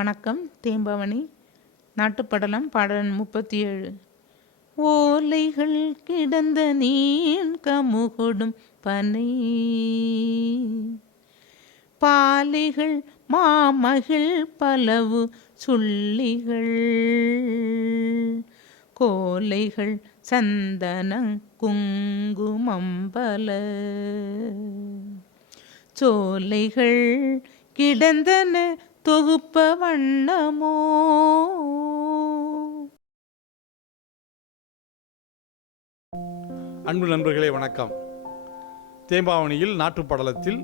வணக்கம். தேம்பாவணி நாட்டுப்படலம் பாடல் 37. ஓலைகள் கிடந்த நீன் கமுகொடும் பனை பாலைகள் மாமகிழ் பலவு சுள்ளிகள் கோலைகள் சந்தனங் குங்குமம்பல சோலைகள் கிடந்தன தொகுப்ப வண்ணமோ. அன்பு நண்பர்களே வணக்கம். தேம்பாவணியில் நாட்டுப்படலத்தில்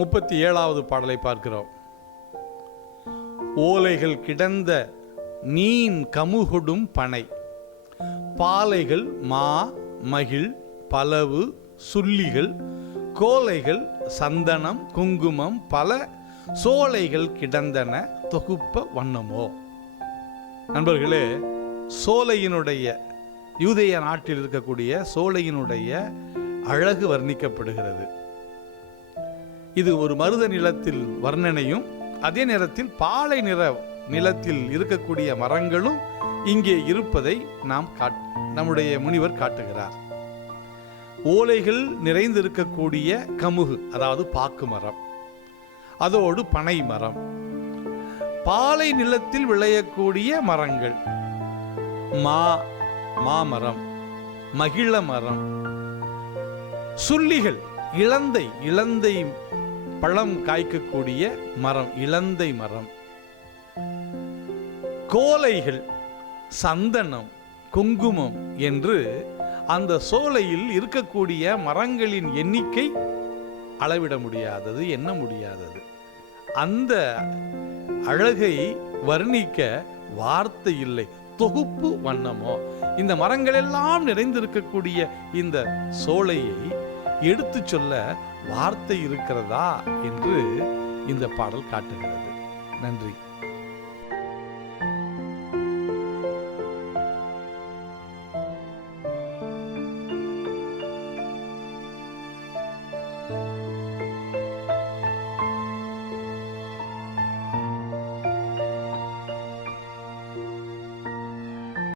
37வது பாடலை பார்க்கிறோம். ஓலைகள் கிடந்த நீன் கமுகொடும் பனை பாலைகள் மா மகிழ் பலவு சுள்ளிகள் கோலைகள் சந்தனம் குங்குமம் பல சோலைகள் கிடந்தன தொகுப்ப வண்ணமோ. நண்பர்களே, சோலையினுடைய யூதேய நாட்டில் இருக்கக்கூடிய சோலையினுடைய அழகு வர்ணிக்கப்படுகிறது. இது ஒரு மருத நிலத்தில் வர்ணனையும், அதே நேரத்தில் பாலை நிற நிலத்தில் இருக்கக்கூடிய மரங்களும் இங்கே இருப்பதை நம்முடைய முனிவர் காட்டுகிறார். ஓலைகள் நிறைந்திருக்கக்கூடிய கமுகு, அதாவது பாக்கு மரம், அதோடு பனை மரம், பாலை நிலத்தில் விளையக்கூடிய மரங்கள் மாமரம், மகிழ மரம், சுள்ளிகள், இளந்தை பழம் காய்க்கக்கூடிய மரம், இளந்தை மரம், கோலைகள், சந்தனம், குங்குமம் என்று அந்த சோலையில் இருக்கக்கூடிய மரங்களின் எண்ணிக்கை அளவிட முடியாதது, எண்ண முடியாதது. அந்த அழகை வர்ணிக்க வார்த்தை இல்லை. தொகுப்பு வண்ணமோ, இந்த மரங்கள் எல்லாம் நிறைந்திருக்கக்கூடிய இந்த சோலையை எடுத்து சொல்ல வார்த்தை இருக்கிறதா என்று இந்த பாடல் காட்டுகிறது. நன்றி.